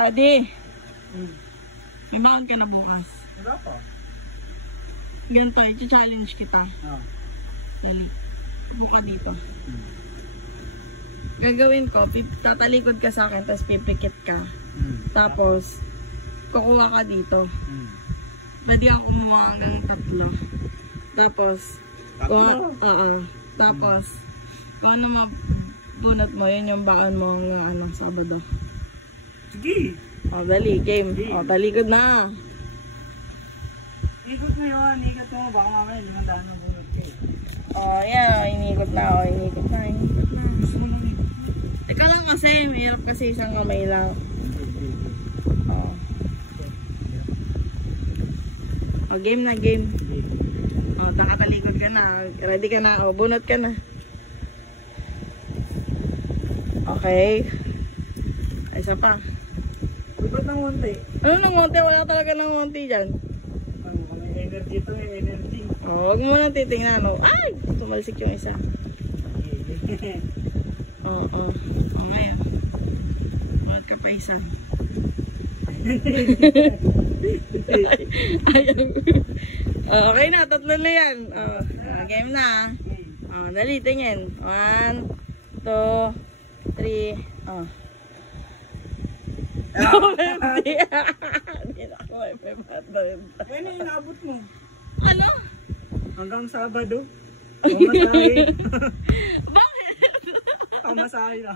Adi. May bakon ka na bukas. Wala pa. Ganito, i-challenge kita. Dali. Buka dito. Gagawin ko, tatalikod ka sa akin, tapos pipikit ka. Tapos, kukuha ka dito. Pwede ako kumuha hanggang 3. Tapos, tapos, kung ano mabunot mo, yun yung bakon mo hanggang Sabado. Sige. O, dali, game. O, talikod na. Ikot mo yun, ikot mo. Baka mamaya, limang daan na bunot ka eh. O, yan. Inikot na. Gusto mo lang ikot. Teka lang kasi, mahirap kasi isang kamay lang. O. O, game na, game. O, nakatalikod ka na. Ready ka na. O, bunot ka na. Okay. Isa pa. Ba't nang konti? Ano nang konti? Wala talaga nang konti dyan. May energy ito, may energy. O, huwag mo nang titingnan. O, ay! Tumalsik yung isa. Oo. Ngayon. Buhat ka pa isa. Okay na, 3 na yan. Game na. Dali, tingin. 1, 2, 3. Hindi na ako may pemato. Ano yung naabot mo? Ano? Hanggang Sabado. Pamasahe. Bakit? Pamasahe na.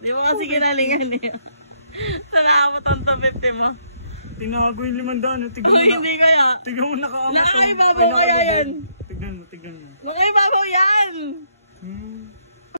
Di mo kasi ginalingan eh. Saan nakakapot ang 250 mo? Tinago yung 500. Tignan mo na. Hindi kaya. Tignan mo nakaangat. Nakaibabaw kaya yan. Tignan mo. Nakaibabaw